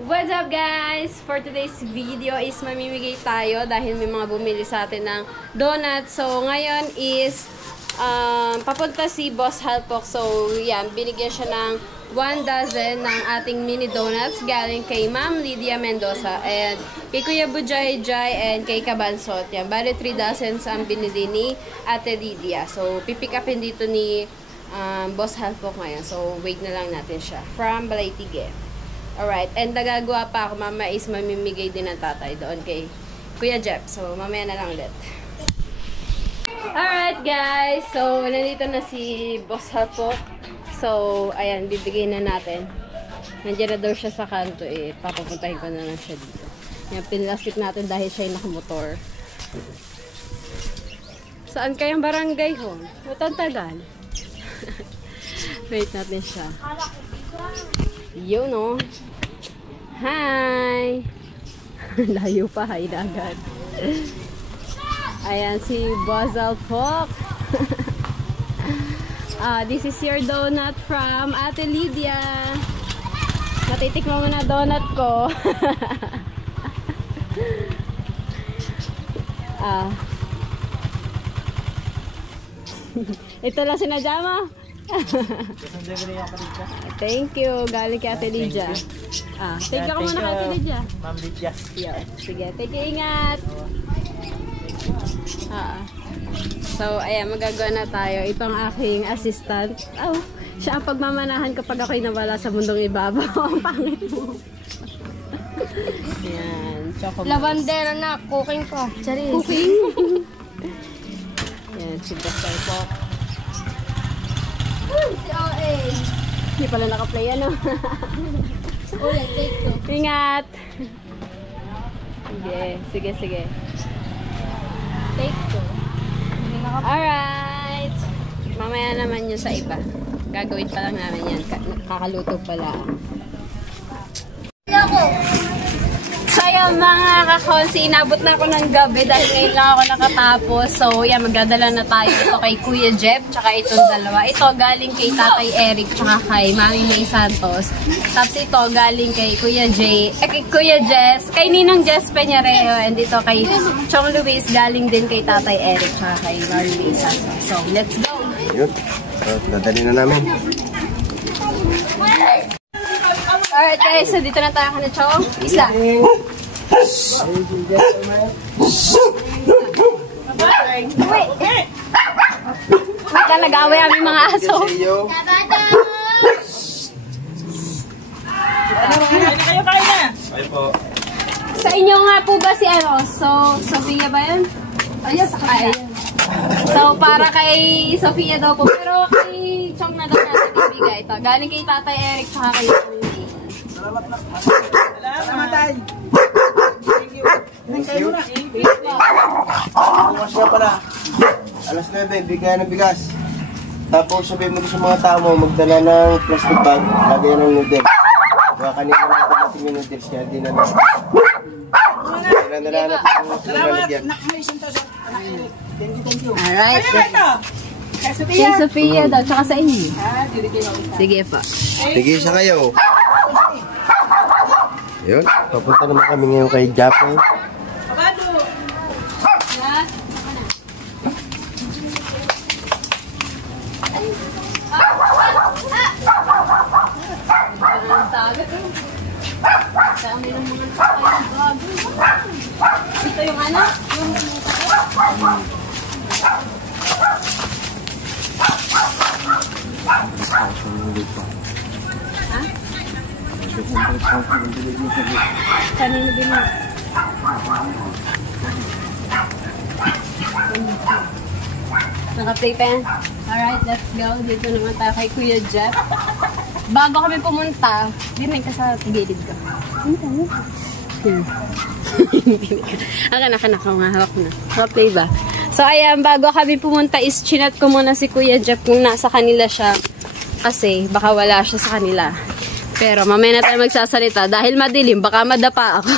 What's up guys? For today's video is mamimigay tayo dahil may mga bumili sa atin ng donut. So ngayon is papunta si Boss Halpok. So yan, binigyan siya ng 1 dozen ng ating mini donuts galing kay Ma'am Lydia Mendoza and kay Kuya Bujay Jai and kay Kabansot. Yan, bali 3 dozens ang binili ni Ate Lydia. So pipick upin dito ni Boss Halpok ngayon. So wait na lang natin siya. From Balaytige. Alright, and nagagawa pa ako, mama is mamimigay din ng tatay doon kay Kuya Jeff. So, mamaya na lang ulit. Alright guys, so nandito na si Boss Halpok. So, ayan, bibigay na natin. Nandiyan na daw siya sa kanto eh. Papapuntahin ko na lang siya dito. Yan, pinlastik natin dahil siya yung nakamotor. Saan kayang barangay ho? Matang tagal. Wait natin siya. Yun o. Hi! Layo pa, hilagan. Ayan si Boss Halpok. This is your donut from Ate Lydia. Matitikman mo na donut ko. Ito lang sinadya mo. Thank you. Galing kay Ate Lydia. Thank you muna kay Ate Lydia. Ma'am Lydia. Sige, thank you. Ingat. So, ayan, magagawa na tayo. Itong aking assistant. Siya ang pagmamanahan kapag ako'y nawala sa mundong ibabaw. Ang pangit mo. Ayan. Lavandera na. Cooking pa. Charis. Cooking? Ayan, si Boss Halpok. Hindi pala naka-play ano. Ulit, take two. Ingat. Sige. Take two. Alright. Mamaya naman yun sa iba. Gagawin pa lang namin yan. Kakaluto pala. So yun mga kakonsi, inabot na ako ng gabi dahil ngayon lang ako nakatapos. So yan, magdadala na tayo ito kay Kuya Jeff, tsaka itong dalawa. Ito galing kay Tatay Eric, tsaka kay Mami May Santos. Tapos ito galing kay Kuya Kuya Jess, kay Ninong Jess Peñareo. And ito kay Chong Luis, galing din kay Tatay Eric, tsaka kay Mami May Santos. So let's go! Yun. Nadali na namin. Alright guys, so dito na tayo na Chong. Isa. Wait ka, nag-away aming mga aso. Kayo na. Kayo po. Sa inyo nga po ba si Sofia ba yun? Ayun, so para kay Sofia daw po. Pero kay Chong na daw natin ibigay ito. Galing kay Tatay Eric tsaka kay Mami. Salamat tayo. Thank you. Bukas na pala. Alas 9, bigay ng bigas. Tapos sabihin mo sa mga tao mo, magdala ng plastic bag, lagyan ng noodles. Kaya kanina natin natin yung noodles kaya di na natin. Salamat. Thank you. Alright. Kay Sofia daw, tsaka sa inyo. Sige pa. Sige siya kayo. Yun, papunta naman kami ngayon kay Japan. Ito yung ano? Kanino din mo? Naka-play pa yan? Alright, let's go. Dito naman tayo kay Kuya Jeff. Bago kami pumunta, dinay ka sa gilid ko. Akan ako nga, hawak na. Naka-play ba? So, ayan, bago kami pumunta is chinat ko muna si Kuya Jeff kung nasa kanila siya. Kasi, baka wala siya sa kanila. Pero, mamaya na tayo magsasalita. Dahil madilim, baka madapa ako.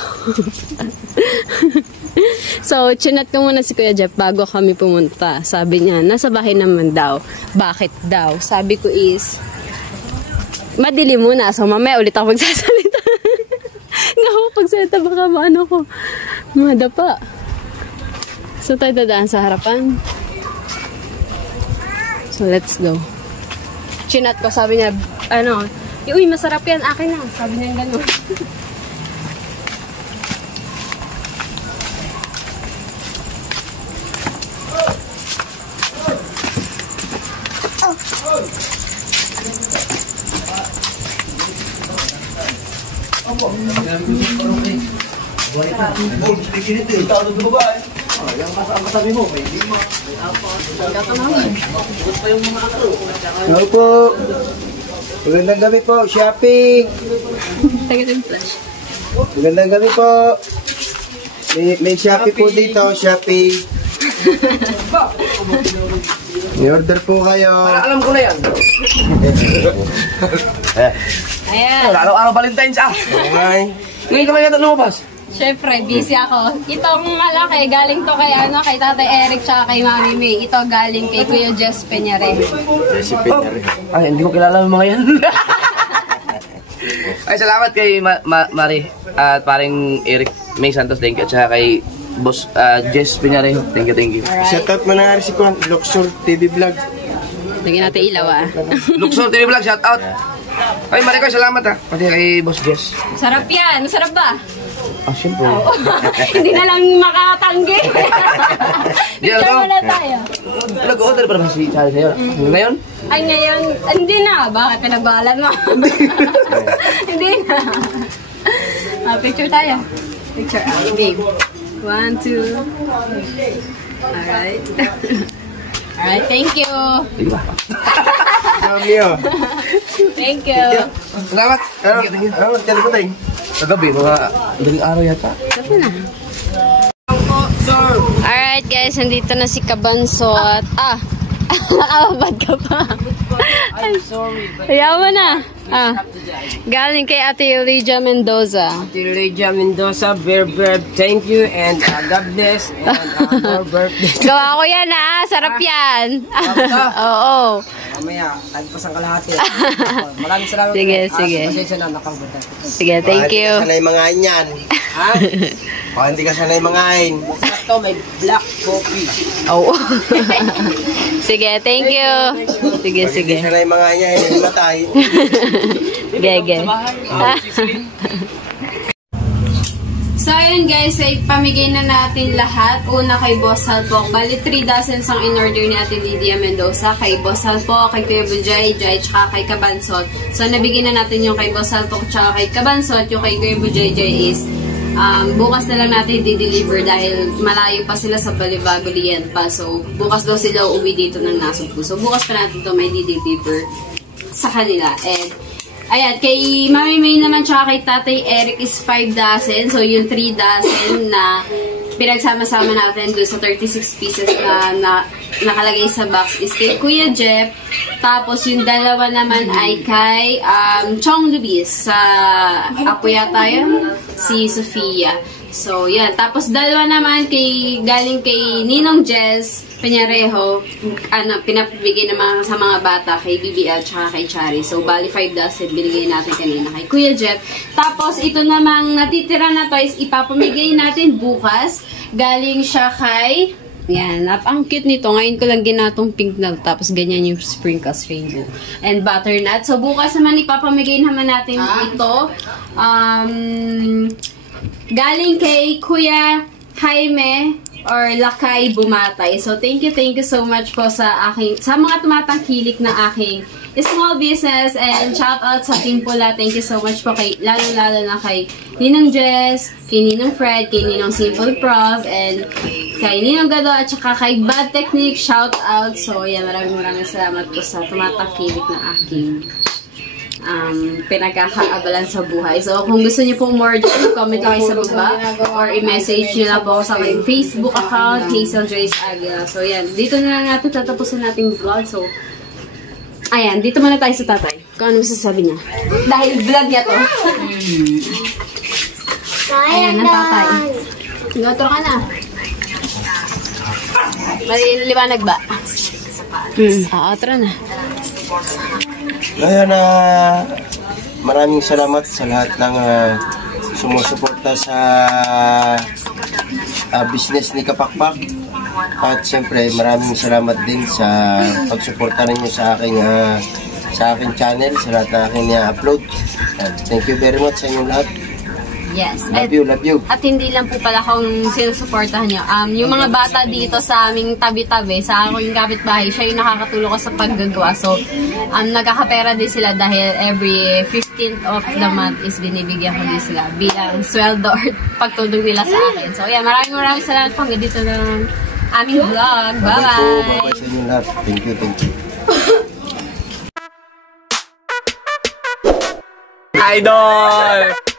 So, chinat ko muna si Kuya Jeff bago kami pumunta. Sabi niya, nasa bahay naman daw. Bakit daw? Sabi ko is, madilim muna. So, mamaya ulit ako magsasalita. nga ako pagsalita, baka maano ko. Madapa. So tayo dadaan sa harapan. So let's go. Chinat ko, sabi niya, ano, uy, masarap yan, akin na. Sabi niya gano'n. Hello po. Magandang gabi po, shopping. Tagal yung flash. Magandang gabi po. May Shopee po dito, Shopee. May order po kayo. Alam ko na yan. Ayan. Araw-araw Valentine's Okay. Ngayon ka lang yata lumabas. Siyempre, busy ako. Itong malaki, galing to kay, ano, kay Tatay Eric tsaka kay Mami May. Ito galing kay Kuya Jess Peñare. Ay, hindi ko kilala yung mga yan. Ay, salamat kay Mari at paring Eric May Santos. Thank you. At saka kay Boss Jess Peñare. Thank you, thank you. Shout out mo na si Kwan, Luxor TV Vlog. Lagyan natin ilaw, ah. Luxor TV Vlog, shout out. Ay, Mari ko, salamat pati kay Boss Jess. Sarap yan. Masarap ba? Siyempre. Hindi na lang makatanggi. Picture muna tayo. Nag-order pa naman si Charlie sa'yo. Ngayon? Ay, ngayon, hindi na. Bakit pinagbalan mo? Hindi na. Picture tayo. Picture. Game. 1, 2. Alright. Alright, thank you. Sige ba? Mamio. Thank you. Salamat. Ano, tiyali ko tayo. Kagabi, mga daling araw yata. Tapos na. Alright guys, nandito na si Kabanso at nakababad ka pa. I'm sorry. Kaya mo na. Galing kay Ate Lydia Mendoza. Ate Lydia Mendoza, very thank you and God bless and more birthday. Gawa ko yan sarap yan. Oo. Mamaya, tagpas ang kalahati. Maraming salamat. Sige. Pasensya na, nakabutan. Sige, thank you. Hindi ka sanay mga yan. Ha? Hindi ka sanay mga ain. Masarap to, may black coffee. Oo. Sige, thank you. Sige. Hindi ka sanay mga yan, hindi matay. Gege. So, ayun guys, ay pamigay na natin lahat. Una kay Boss Halpok. Bali, 3 dozens ang in-order ni Ate Lydia Mendoza. Kay Boss Halpok, kay Kuya Bujay, tsaka kay Kabansot. So, nabigyan na natin yung kay Boss Halpok, tsaka kay Kabansot. Yung kay Kuya Bujay is bukas na lang natin di-deliver dahil malayo pa sila sa Balibago Lian pa. So, bukas daw sila uuwi dito ng Nasugbu. So, bukas pa natin ito may di-deliver sa kanila. And, ayan, kay Mami May naman tsaka kay Tatay Eric is 5 dozen. So, yung 3 dozen na pinagsama-sama natin doon sa 36 pieces na nakalagay sa box is kay Kuya Jeff. Tapos, yung dalawa naman ay kay Chong Luis. Sa apo yata yun, si Sofia. So, yan. Tapos, dalawa naman galing kay Ninong Jess Peñarejo, pinapibigay naman sa mga bata kay BBL tsaka kay Chari. So, bali 5 dozen binigay natin kanina kay Kuya Jeff. Tapos, ito namang natitira na to is ipapamigay natin bukas. Galing siya kay... Yan, ang cute nito. Ngayon ko lang ginatong pink na tapos ganyan yung sprinkles rainbow. And butternut. So, bukas naman ipapamigay naman natin ito. Galing kay Kuya Jaime or Lakay Bumatay. So, thank you so much po sa mga tumatangkilik na aking small business and shout out sa Team Pula. Thank you so much po kay, lalo na kay Ninong Jess, kay Ninong Fred, kay Ninong Simple Prof, and kay Ninong Gado, at saka kay Bad Technique, shout out. So, yan, maraming salamat po sa tumatangkilik na aking pinagkakaabalan sa buhay. So, kung gusto niyo pong more dyan, comment lang kayo sa baba or i-message niyo lang po sa aking Facebook account, Hazel Joyce Aguila. So, yan. Dito na lang natin tatapusin nating vlog. So, ayan. Dito muna tayo sa tatay. Kung ano masasabi niya. Dahil vlog niya to. Ayan, ang tatay. Notro ka na. Maliliwanag ba? Tara na. Ngayon maraming salamat sa lahat ng sumusuporta sa business ni Kapakpak. At siyempre, maraming salamat din sa pagsuporta ninyo sa aking channel, sa lahat na aking upload. Thank you very much sa inyong lahat. Yes. Love you. At hindi lang po pala akong sinusuportahan nyo. Yung mga bata dito sa aming tabi-tabi, sa aking kapitbahay, siya yung nakakatulong ko sa paggagawa. So, nagkakapera din sila dahil every 15th of the month is binibigyan ko din sila bilang sweldo or pagtulong nila sa akin. So, yeah, maraming salamat po. Hanggang dito na ng aming vlog. Bye-bye! Bye-bye sa inyong lahat. Thank you. Idol!